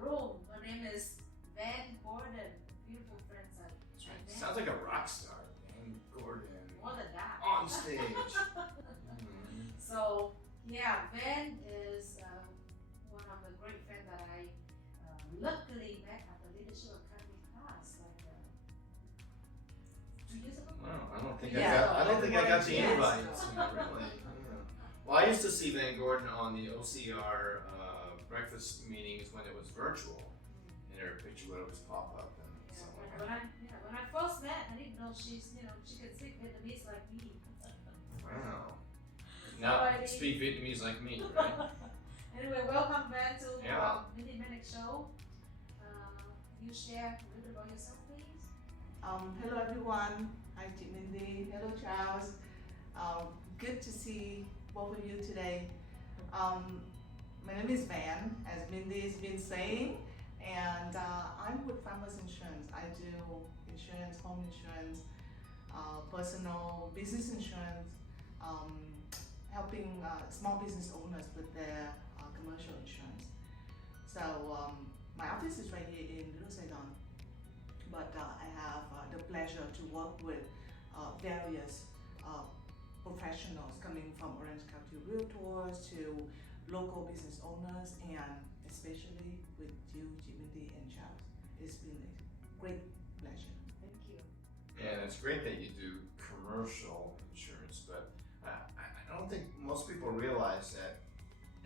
room. Her name is Van Gordon. Beautiful friends. Sounds like a rock star, Van Gordon. More than that. On stage. So yeah, Van is one of the great friends that I luckily met at the Leadership Academy class like 2 years ago. Wow, I don't think Yeah. I got the Yes. invite. Really. Yeah. Well, I used to see Van Gordon on the OCR breakfast meetings when it was virtual, and her picture would always pop up. And so When I first met, I didn't know she could speak Vietnamese like me. wow. Now speak Vietnamese like me, right? Anyway, welcome back to Yeah. Mindy Manic Show. Can you share a little bit about yourself, please? Hello everyone. Hi Mindy. Hello Charles. Good to see both of you today. My name is Van, as Mindy's been saying, and I'm with Farmers Insurance. I do insurance, home insurance, personal business insurance, helping small business owners with their commercial insurance. So my office is right here in Little Saigon, but I have the pleasure to work with various professionals coming from Orange County Realtors to local business owners, and especially with you, Mindy and Charles. It's been a great pleasure. Thank you. And it's great that you do commercial insurance, but I don't think most people realize that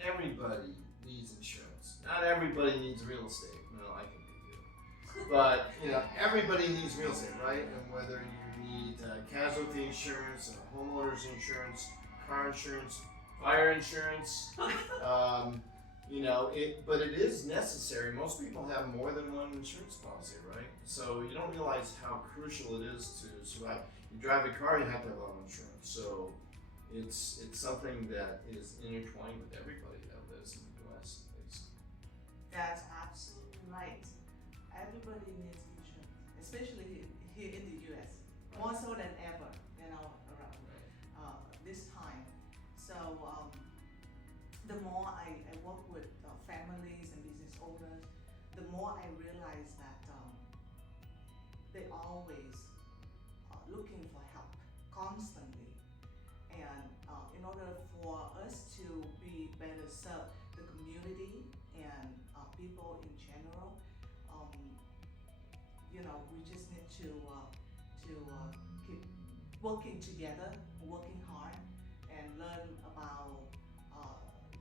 everybody needs insurance. Not everybody needs real estate. No, I think they do. But everybody needs real estate, right? And whether you need casualty insurance, homeowners insurance, car insurance, fire insurance, but it is necessary. Most people have more than one insurance policy, right? So you don't realize how crucial it is to survive. You drive a car, you have to have a lot of insurance. So it's something that is intertwined with everybody that lives in the U.S. at least. That's absolutely right. Everybody needs insurance, especially here in the U.S. More so than ever, around this time. So the more I work with families and business owners, the more I realize that they always looking for help constantly. And in order for us to be better serve the community and people in general, we just need to keep working together, working hard, and learn about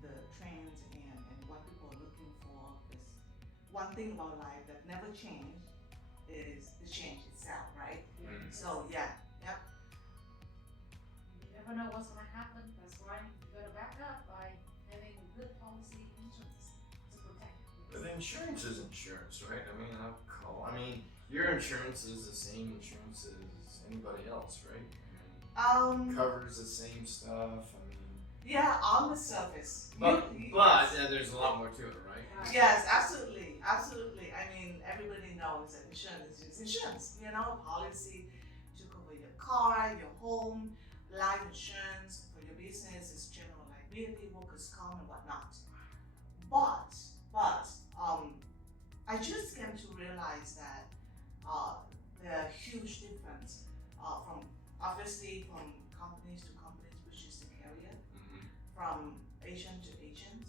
the trends and what people are looking for. Because one thing about life that never changes is the change itself, right? Mm. So yeah. You never know what's going to happen. That's why you got to back up by having a good policy insurance to protect. But insurance is insurance, right? I mean, your insurance is the same insurance as anybody else, right? Covers the same stuff. Yeah, on the surface. But there's a lot more to it, right? Yes, absolutely. I mean, everybody knows that insurance is just insurance. Policy to cover your car, your home, life insurance for your business is general liability, workers' comp, and whatnot. But I just came to realize that there are huge difference from companies to companies, which is the carrier, from agent to agent,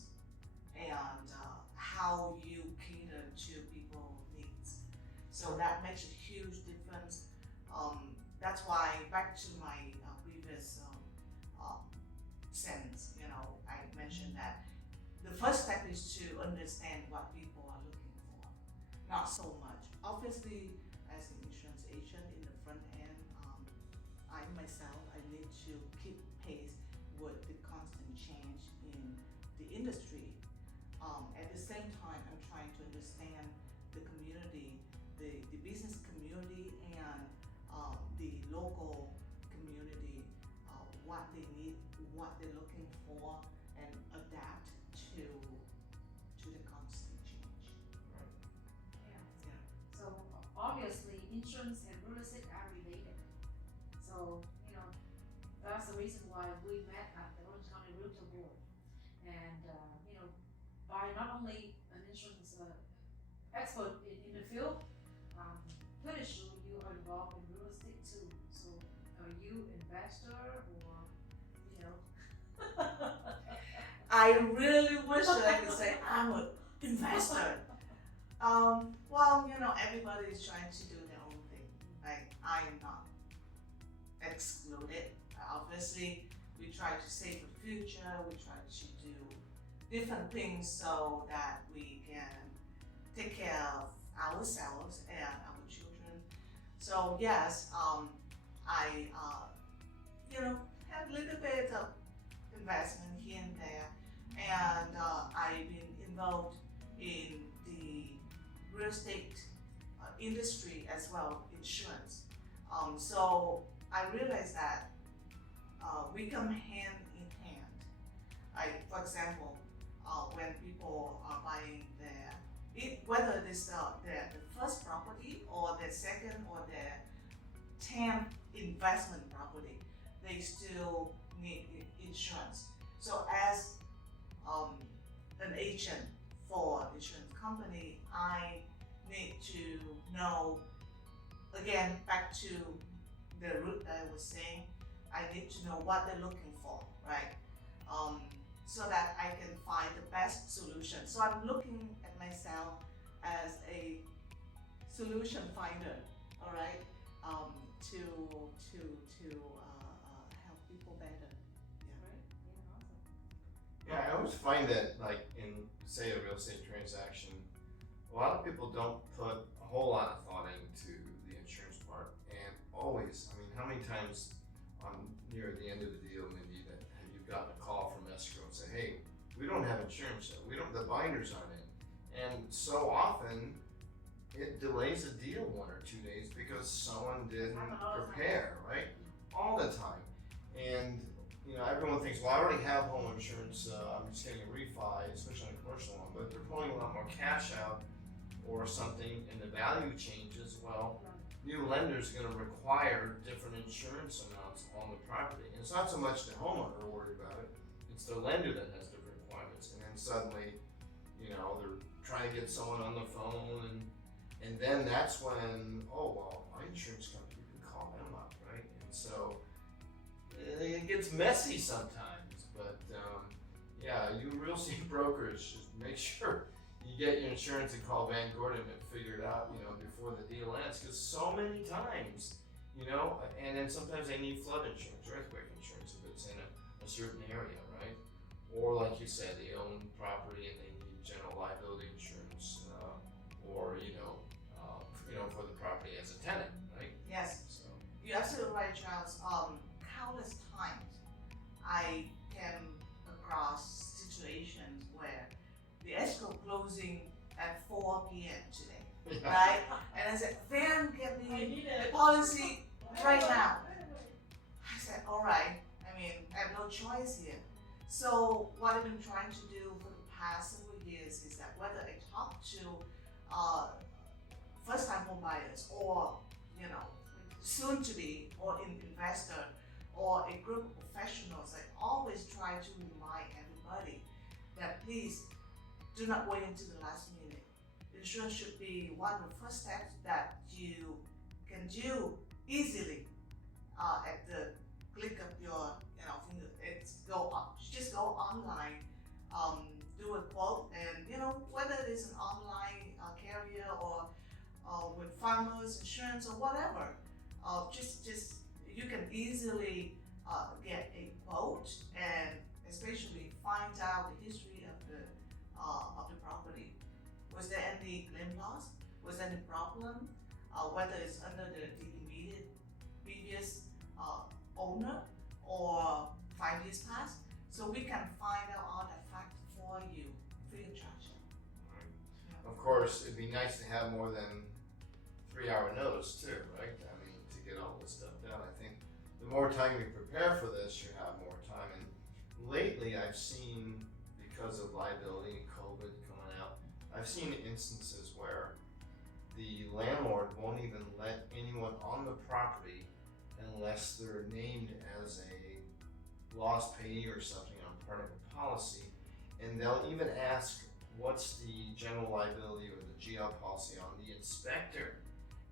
and how you cater to people's needs. So that makes a huge difference. That's why, back to my previous sentence, I mentioned that the first step is to understand what people are looking for. Not so much. Obviously, as an insurance agent in the front end, I myself, I need to keep pace with the constant change in the industry. At the same time, I'm trying to understand the community, the business community, and the local community, what they need, what they're looking for, and adapt to the constant change. Right. Yeah. So obviously, insurance and real estate are related. So that's the reason why we met at the Orange County Realtor Board, and by not only an insurance expert in the field. Um, Pretty sure you are involved in real estate too. So are you investor or you know? I really wish that I could say I'm an investor. Well, everybody is trying to do their own thing. Like, I am not excluded. Obviously, we try to save for the future. We try to do different things so that we can take care of ourselves and our children. So yes, I have a little bit of investment here and there, and I've been involved in the real estate industry as well, insurance. So I realized that we come hand in hand. Like, for example, when people are buying whether it's the first property or the second or the 10th investment property, they still need insurance. So as um, an agent for an insurance company, I need to know, again, back to the root that I was saying, I need to know what they're looking for, right? So that I can find the best solution. So I'm looking at myself as a solution finder, all right, to help people better. Yeah. Right? Yeah, awesome. Yeah, I always find that, like in say a real estate transaction, a lot of people don't put a whole lot of thought into the insurance part. And always, I mean, how many times near the end of the deal, maybe that have you gotten a call from escrow and say, "Hey, we don't have insurance yet. The binders aren't in," and so often it delays a deal 1 or 2 days because someone didn't prepare, right? All the time. And everyone thinks, well, I already have home insurance, I'm just getting a refi, especially on a commercial one, but they're pulling a lot more cash out or something and the value changes. Well, new lenders are going to require different insurance amounts on the property. And it's not so much the homeowner worried about it, it's the lender that has different requirements. And then suddenly, they're trying to get someone on the phone and then that's when, oh, well, my insurance company, you can call them up, right? And so it gets messy sometimes, but yeah, you real estate brokers, just make sure you get your insurance and call Van Gordon and figure it out, before the deal ends, because so many times, and then sometimes they need flood insurance, earthquake insurance if it's in a certain area, right? Or like you said, they own property and they need general liability insurance, or for the property as a tenant, right? Yes, So you're absolutely right, Charles. Countless times I came across situations where the escrow closing at 4 p.m. today, right? And I said, Van, get me the policy right now. I said, all right. I mean, I have no choice here. So what I've been trying to do for the past several years is that whether I talk to first-time home buyers or soon to be or an investor or a group of professionals, I always try to remind everybody that please do not wait until the last minute. Insurance should be one of the first steps that you can do easily at the click of your finger. Just go online, do a quote, and whether it is an online carrier or with Farmers Insurance or whatever, just you can easily get a quote and especially find out the history of the property. Was there any claim loss? Was there any problem? Whether it's under the immediate previous owner or 5 years past, so we can find out all that fact for you free of charge. right. Of course, it'd be nice to have more than 3-hour notice too, right? I mean, to get all this stuff done. I think the more time you prepare for this, you have more time. And lately, I've seen, because of liability and COVID coming out, I've seen instances where the landlord won't even let anyone on the property unless they're named as a lost payee or something on part of a policy. And they'll even ask what's the general liability or the GL policy on the inspector?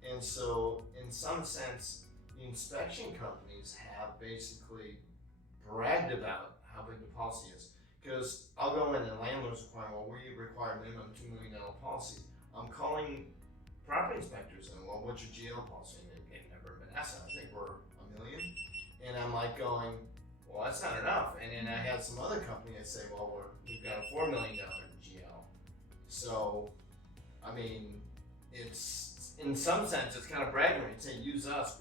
And so, in some sense, the inspection companies have basically bragged about how big the policy is. Because I'll go in and landlords require, well, we require a minimum $2 million policy. I'm calling property inspectors and, well, what's your GL policy? And they've never been asked that. I think we're $1 million. And I'm like going, well, that's not enough. And then I had some other company that say, well, we've got a $4 million GL. So, I mean, it's, in some sense, it's kind of bragging rights. Say, use us,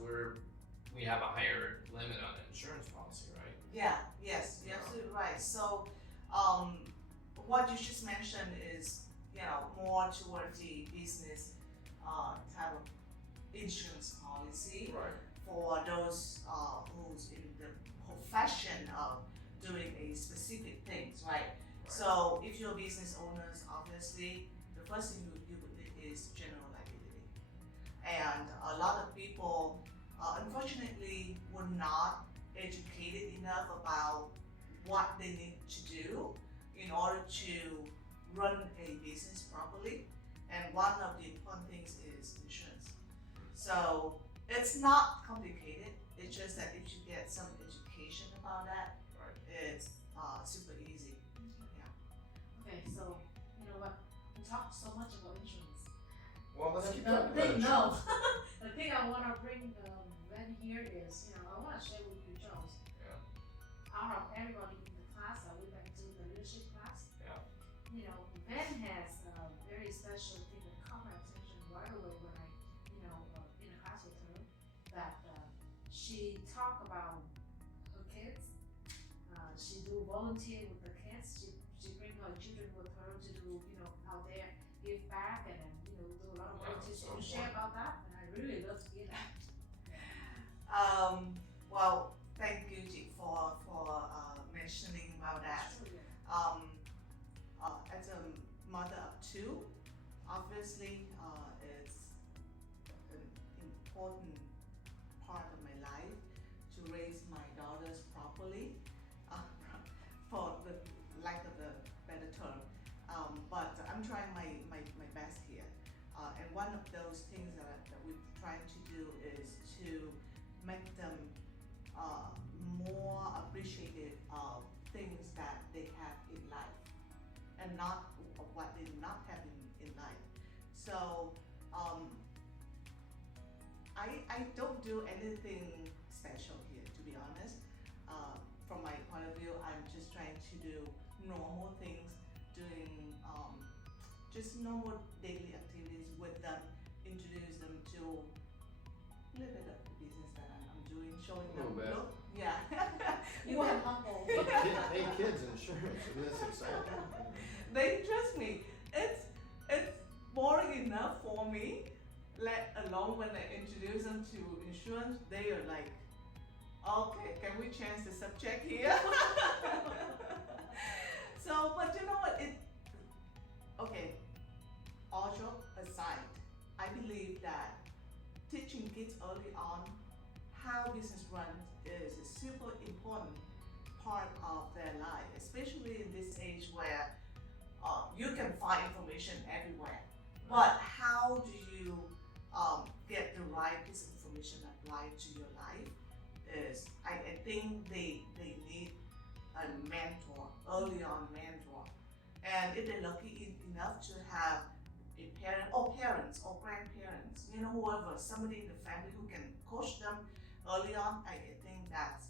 we have a higher limit on the insurance policy, right? Yeah, yes, you're absolutely right. So, what you just mentioned is, more towards the business type of insurance policy Right. for those who's in the profession of doing a specific things, right? So, if you're business owners, obviously, the first thing you would need is general liability. And a lot of people, unfortunately, were not educated enough about what they need to do in order to run a business properly. And one of the important things is insurance. So it's not complicated. It's just that if you get some education about that, Right. it's super easy. Yeah. Okay, so you know what? We talked so much about insurance. Well, let's keep The talking about thing, insurance. the thing I want to bring Ren here is, I want to share with you, Charles. Yeah. Out of everybody in the class, I went back to the leadership class. Yeah. Ben has a very special thing that caught my attention right away when I, in a class with her, that she talked about her kids. She do volunteer with the kids. She bring her children with her to do, out there, give back and then, do a lot of Wow, volunteers. so Can you share about that? And I really love to hear that. Well, thank you, Jik, for mentioning about that. That's true, yeah. As a mother of two, obviously, it's an important part of my life to raise my daughters properly, for the lack of a better term. But I'm trying my best here. And one of those things that we're trying to do is to make them more appreciative of things that they have in life and not what they do not have in life. So I don't do anything special here, to be honest. From my point of view, I'm just trying to do normal things, doing just normal daily activities with them, introduce them to a little bit of the business that I'm doing, showing them. A little bit. Look, yeah. You Well, can humble. Hey, kids, insurance. Isn't this exciting? They trust me. It's boring enough for me. Let alone when I introduce them to insurance, they are like, okay, can we change the subject here? So, but you know what? Okay. All joke aside, I believe that teaching kids early on how business runs is a super important part of their life, especially in this age where you can find information everywhere. But how do you get the right piece of information applied to your life? Is I think they need a mentor, early on mentor. And if they're lucky enough to have a parent or parents or grandparents, whoever, somebody in the family who can coach them early on, I think that's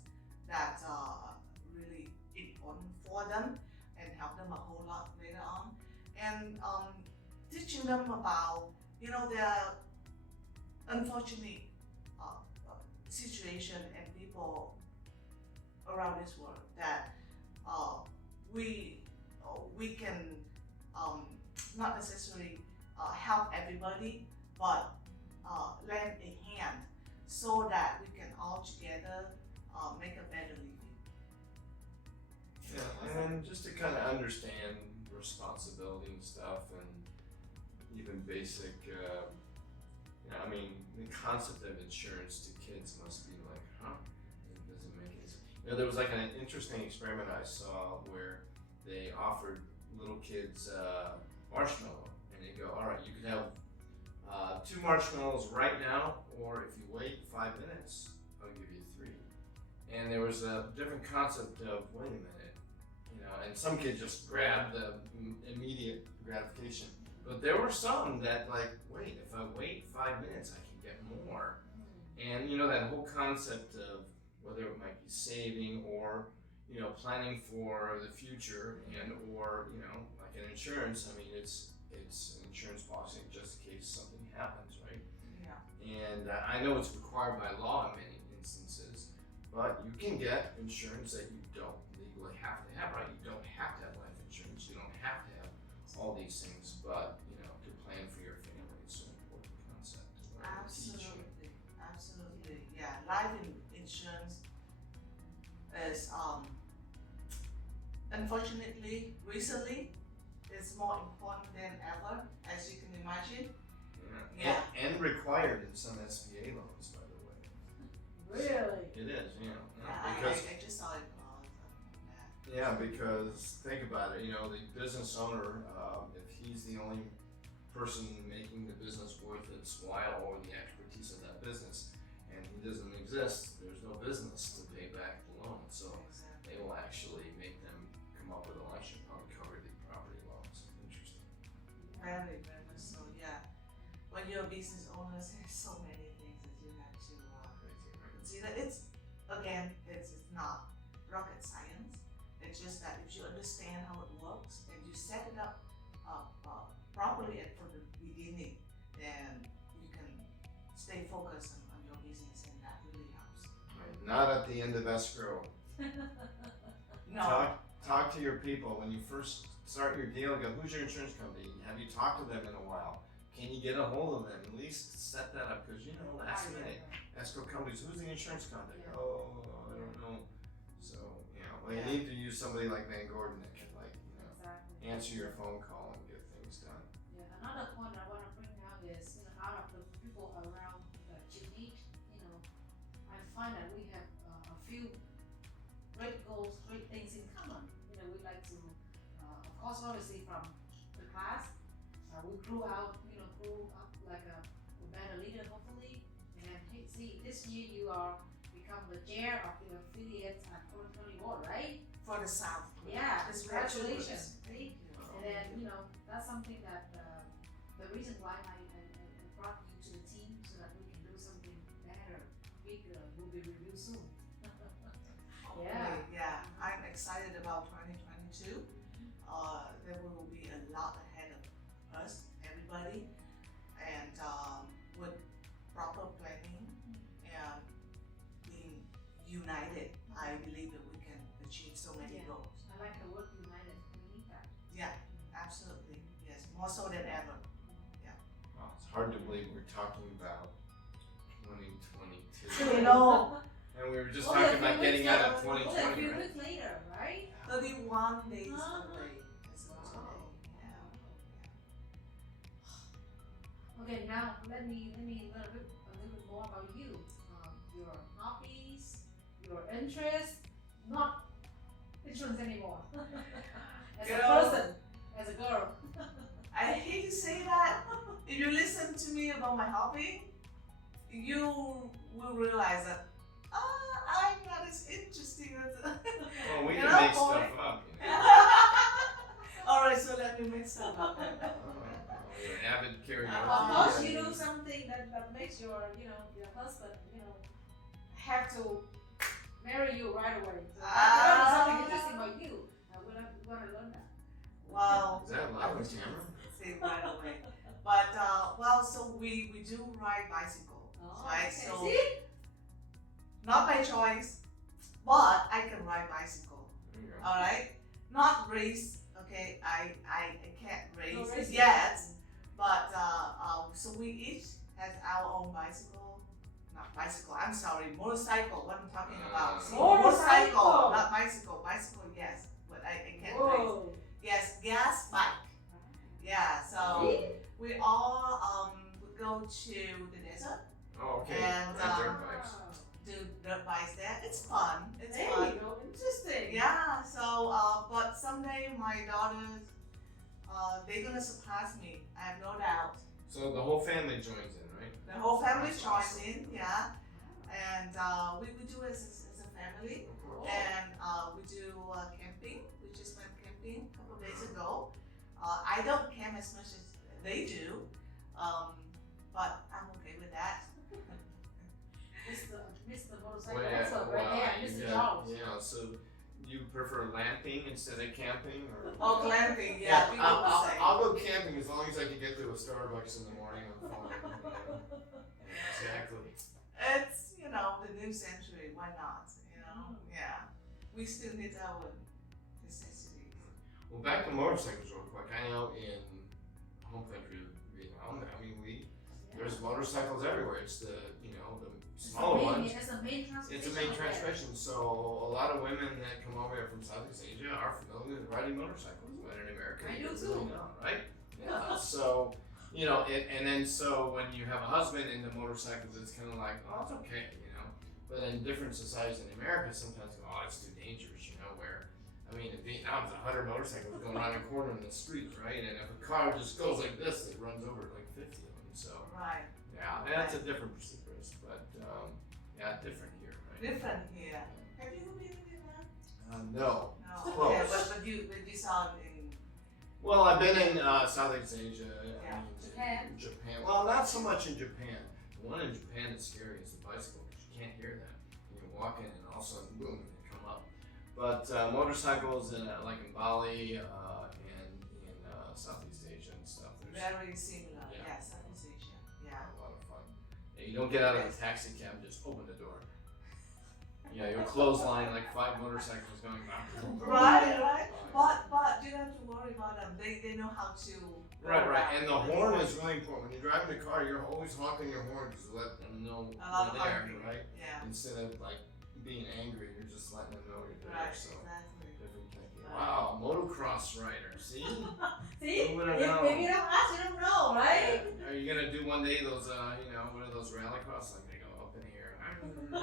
really important for them and help them a whole lot later on. And teaching them about, their unfortunate situation and people around this world that we can not necessarily help everybody, but lend a hand so that we can all together make a better living. Yeah, and just to kind of understand responsibility and stuff, and even basic, the concept of insurance to kids must be like, huh? It doesn't make any sense. There was like an interesting experiment I saw where they offered little kid's marshmallow, and they go, all right, you can have 2 marshmallows right now, or if you wait 5 minutes, I'll give you 3. And there was a different concept of, wait a minute, and some kids just grab the immediate gratification. But there were some that like, wait, if I wait 5 minutes, I can get more. And that whole concept of whether it might be saving or planning for the future, and or like an insurance. I mean, it's an insurance policy just in case something happens, right? Yeah. And I know it's required by law in many instances, but you can get insurance that you don't legally have to have, right? You don't have to have life insurance. You don't have to have all these things, but to plan for your family, it's an important concept to learn and teach. Absolutely, absolutely. Yeah, life insurance is unfortunately recently it's more important than ever, as you can imagine. Yeah. And required in some SBA loans, by the way. Really? It is, Because I just saw it. Yeah, because think about it, the business owner, if he's the only person making the business worth its while or the expertise of that business, and he doesn't exist, there's no business to pay back the loan. So they will actually make them come up with a lunch and cover the property loans. Interesting. Very, very much so. Yeah. When you're a business owner, there's so many things that you have to consider. It's not rocket science. It's just that if you understand how it works and you set it up properly and from the beginning, then you can stay focused on your business, and that really helps. Right. Not at the end of escrow. No. Talk to your people when you first start your deal. Go, who's your insurance company? Have you talked to them in a while? Can you get a hold of them? At least set that up, because last minute escrow companies. Who's the insurance company? Yeah. Oh, I don't know. So you need to use somebody like Van Gordon that can Exactly. answer your phone call and get things done. Yeah, another point I want to bring out is, out of the people around G8, I find that we have a few great goals, great things in common. We like to, of course, obviously from the class, we grew up like a better leader, hopefully. And hey, see, this year you are become the chair of the affiliates at Orange County Board, right? For the South. Yeah, Congratulations. congratulations. See? And then, that's something that the reason why I brought you to the team, so that we can do something better, bigger, will be reviewed soon. Okay, yeah. I'm excited about 2022. There will be a lot ahead of us, everybody, and with proper planning and being united, I believe that we can achieve so many Yeah. goals. I like the word united. We need that. Yeah, absolutely. Yes, more so than ever. Wow, it's hard to believe we're talking about 2022. You know, And we were just Only a talking few about getting weeks out of later- 2020, Only a few right? weeks later, right? 31 days Uh-huh. away. As of today. Yeah. Okay, now let me a little bit more about you. Your hobbies, your interests, not insurance anymore. As a Girl. person, as a girl. I hate to say that. If you listen to me about my hobby, you will realize that I'm not as interesting as. Well, we You can know, make boy. stuff up. All right, so let me make some up. You're an avid karaoke. Of course, you do something that makes your husband, have to marry you right away. So that's something interesting about you. We're gonna learn that. Wow. Is that live on camera? Say right away. But so we do ride bicycle, right? Okay. So See? not by choice, but I can ride bicycle. There you go. All right, not race. Okay, I can't No race racing. yet, but so we each has our own bicycle. Not bicycle. I'm sorry, motorcycle. What I'm talking about? See, Motorcycle. not bicycle. Bicycle, yes, but I can't race. Whoa. Yes, gas bike. Yeah, so See? we all would go to the desert, Oh, okay. And, Ride dirt bikes. do dirt bikes there. It's fun. It's There fun. you go. Interesting. Yeah. So, but someday my daughter's they're gonna surpass me. I have no doubt. So the whole family joins in, right? The whole family That's joins awesome. in, yeah. And we do as a family. Cool. And we do camping. We just went camping a couple of days ago. I don't camp as much as they do, but I'm okay with that. Mr. Motorcycle Well, expert right there, Mr. Charles. yeah, so you prefer lamping instead of camping, or? Oh, glamping, yeah, people would say. I'll go camping as long as I can get to a Starbucks in the morning. I'm fine. Yeah, exactly. It's, the new century, why not, Yeah. We still need our necessities. Well, back to motorcycles real quick. I know in home country of Vietnam, I mean, there's motorcycles everywhere. It's the smaller ones. It's a main transportation. It's a main transportation. So a lot of women that come over here from Southeast Asia are familiar with riding motorcycles, but in America, I you're do really too. not, right? Yeah. So and then so when you have a husband into motorcycles, it's kind of like, oh, it's okay, But in different societies in America, sometimes go, oh, it's too dangerous, Where I mean, in Vietnam, there's 100 motorcycles going around a corner in the street, right? And if a car just goes like this, it runs over like 50 of them. So Right. yeah, that's a different risk, but different here, right? Different here. Have you been in Vietnam? No. No. Close. Okay, but you saw it in. Well, I've been in Southeast Asia. Yeah. Japan. Japan. Well, not so much in Japan. The one in Japan that's scary is the bicycle because you can't hear that. And you're walking and all of a sudden, boom, they come up. But motorcycles like in Bali and in Southeast Asia and stuff, there's Very similar. Yeah. Yeah, Southeast Asia. Yeah. a lot of fun. And you don't get out of the taxi cab and just open the door. Yeah, you'll clothesline like 5 motorcycles going back. Right. But you don't have to worry about them. They know how to. Right. And the horn is really important. When you're driving the car, you're always honking your horn to let them know A lot of you're there, honking. right? Yeah. Instead of like being angry, you're just letting them know you're there. Right. So Exactly. different technique. Wow, motocross rider. See? See? Who would've known? If you don't ask, you don't know, right? Are you gonna do one day those one of those rallycross like they go up in the air?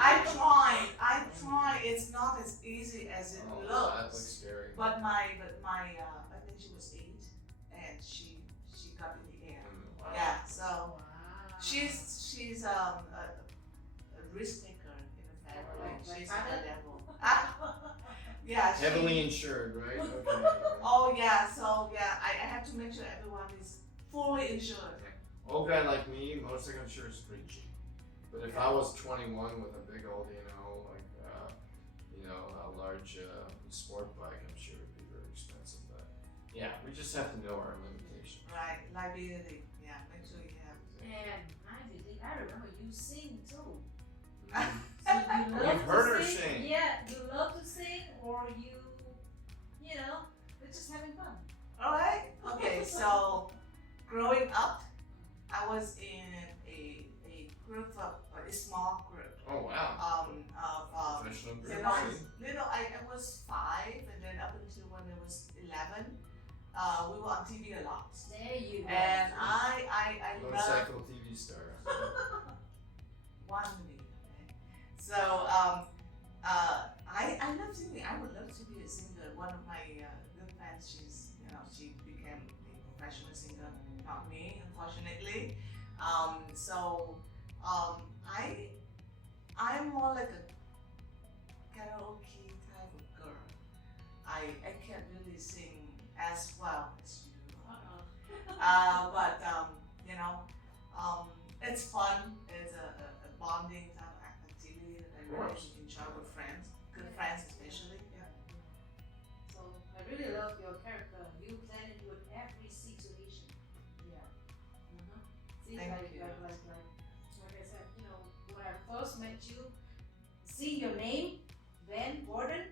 I try. It's not as easy as it Oh, looks. that looks scary. But my I think she was 8, and she got in the air. Wow. Yeah. So Wow. she's a risk taker in the family. Like She's Tyler? a devil. Yeah. Heavily insured, right? Okay. Oh yeah. So yeah, I have to make sure everyone is fully insured. Old guy like me, motorcycle insurance is pretty cheap. But if I was 21 with a big old, a large sport bike, I'm sure it'd be very expensive. But yeah, we just have to know our limitations. Right. Liability. Yeah. Make sure you have. And Mindy, I remember you sing too. Mhm. So you love You've heard to her sing. sing. Yeah, you love to sing, or it's just having fun. All right. Okay. So growing up, I was in a group of a small group. Oh wow. Of Professional group. I was 5, and then up until when I was 11, we were on TV a lot. There you go. And I love Motorcycle TV star. 1 minute. Okay. So I love singing. I would love to be a singer. One of my good friends, she became a professional singer. Not me, unfortunately. I'm more like a karaoke type of girl. I can't really sing as well as you. But it's fun. It's a bonding type of activity that I really enjoy with friends, good friends especially. Yeah. So I really love your character. You blend in with every situation. Yeah. See, Thank like you. I said, when I first met you, see your name, Van Gordon.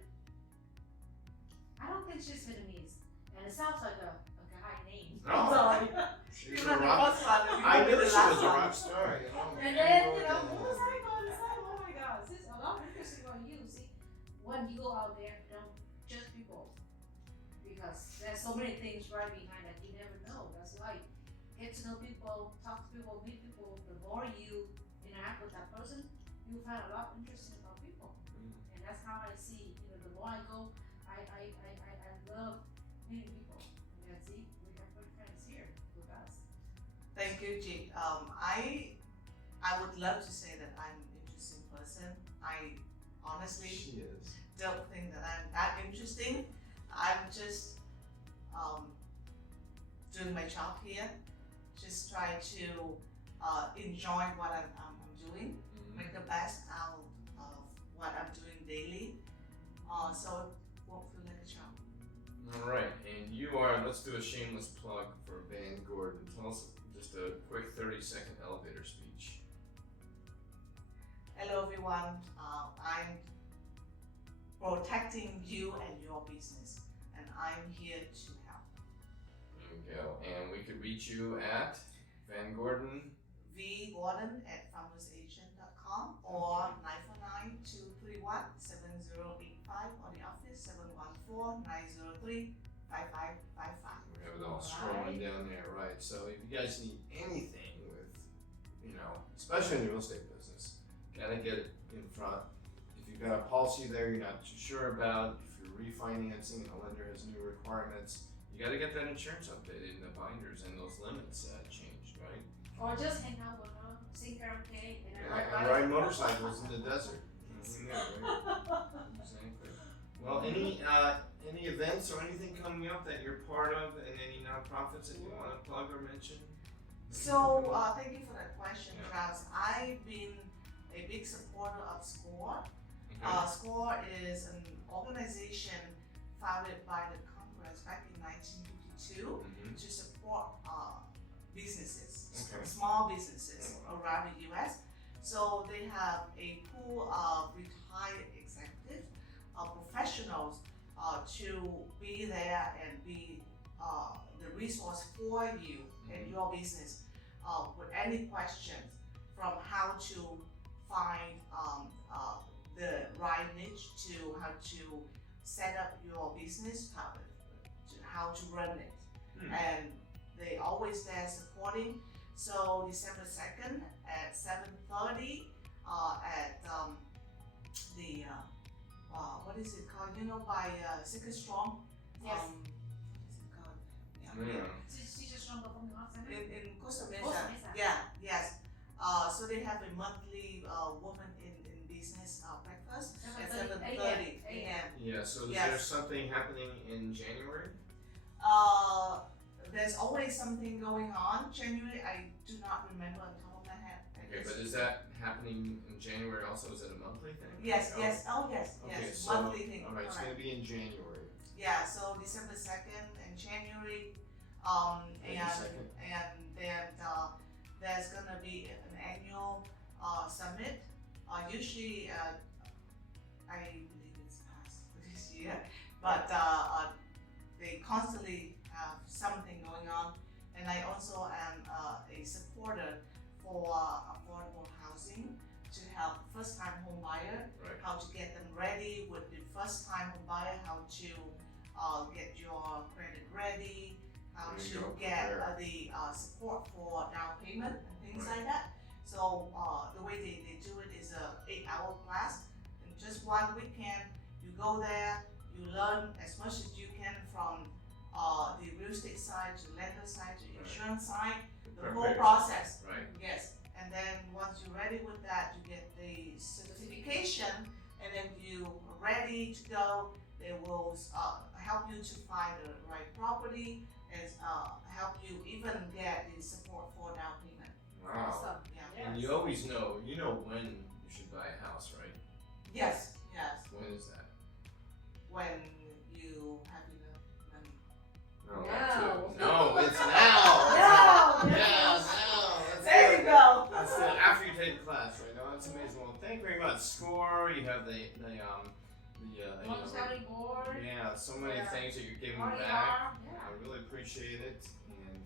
I don't think she's Vietnamese, and it sounds like a guy name. No. Sorry. She's You're a not the rock. first one. I knew You're she the was last a one. rock star. And then, motorcycle, oh my God, this is a lot of interesting on you. See, when you go out there, don't judge people, because there's so many things right behind that you never know. That's why get to know people, talk to people, meet people. The more you interact with that person, you find a lot interesting about people, and that's how I see. The more I go, I love meeting people. Yeah, see, we have Thank you, Jake. I would love to say that I'm an interesting person. I honestly She is. don't think that I'm that interesting. I'm just um, doing my job here. Just try to enjoy what I'm doing, make the best out of what I'm doing daily. So it won't feel like a job. All right, and you are. Let's do a shameless plug for Van Gordon. Tell us just a quick 30-second elevator speech. Hello, everyone. I'm protecting you and your business, and I'm here to help. There we go. And we could reach you at Van Gordon. vgordon@foundersagent.com or 949-231-7085 or the office 714-903-5555. We have it all scrolling down there, right? So if you guys need anything with, especially in the real estate business, gotta get it in front. If you've got a policy there you're not too sure about, if you're refinancing and the lender has new requirements, you gotta get that insurance updated in the binders and those limits changed, right? Or just hang out with her, sing karaoke, and And ride motorcycles in the desert. Who knew, right? Exactly. Well, any events or anything coming up that you're part of, and any nonprofits that you want to plug or mention? So, thank you for that question, Yeah. Travis. I've been a big supporter of SCORE. Okay. SCORE is an organization founded by the Congress back in 1952 Mhm. to support businesses, Okay. small businesses around the US. So they have a pool of retired executives, professionals to be there and be the resource for you and your business with any questions from how to find the right niche to how to set up your business, how to run it. And they always there supporting. So December 2nd at 7:30 at the what is it called? By Second Strong. Yes. What is it called? Yeah. She's just from the center. In Costa Mesa. Costa Mesa. Yeah, yes. So they have a monthly woman in business breakfast at 7:30 a.m. Yeah. So is Yes. there something happening in January? There's always something going on. January, I do not remember on top of my head. Okay, but is that happening in January also? Is it a monthly thing? Yes, Oh. yes, oh yes, Okay, yes, so monthly thing. all right, it's correct. gonna be in January. Yeah, so December 2nd and January, Maybe second. and then there's gonna be an annual summit. Usually, I believe it's past this year, but they constantly have something going on. And I also am a supporter for affordable housing to help first-time home buyer, Right. how to get them ready with the first-time home buyer, how to get your credit ready, how There you to go, get prepare. the support for down payment and things Right. like that. So the way they do it is a 8-hour class. In just one weekend, you go there, you learn as much as you can from the real estate side to lender side to insurance side, the whole Preparation. process. Right. Yes, and then once you're ready with that, you get the certification, and then you are ready to go. They will help you to find the right property and help you even get the support for down payment. Wow. Awesome. Yeah. And you always know when you should buy a house, right? Yes, yes. When is that? When you have enough money. No, No. that too. No, it's now. No, Yeah, now. That's There good. you go. That's it. After you take the class, right? No, that's amazing. Well, thank you very much. SCORE. You have the Longevity board. yeah, so many Yeah. things that you're giving RER, back. yeah. I really appreciate it, and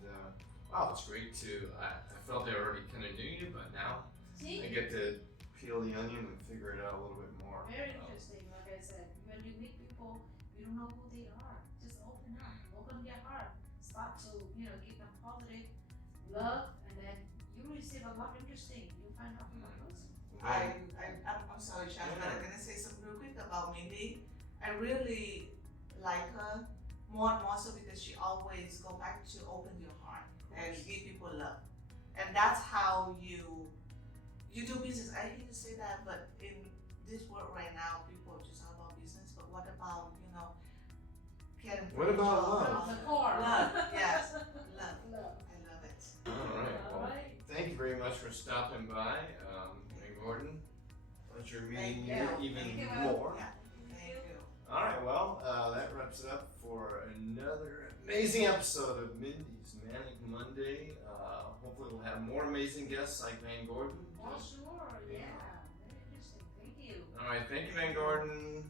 wow, it's great to. I felt I already kind of knew you, but now I See? get to peel the onion and figure it out a little bit more. Very interesting. Like I said, when you meet people, you don't know who they are. Just open up, open your heart, start to give them positive love, and then you receive a lot interesting. You find out from that person. I'm sorry, Sean, but I'm gonna say something real quick about Mindy. I really like her more and more so because she always go back to open your heart and give people love. that's how you do business. I hate to say that, but in this world right now, people are just all about business. But what about caring for What each about other? love? The core. Love, yes, love. Love. I love it. All right. Well, Alright. thank you very much for stopping by, Ray Gordon. Pleasure meeting you Thank you. even Thank you. more. Yeah, thank you. All right, well, that wraps it up for another amazing episode of Mindy's Manic Monday. Hopefully, we'll have more amazing guests like Van Gordon. Oh, sure. Yeah. Very interesting. Thank you. All right, thank you, Van Gordon.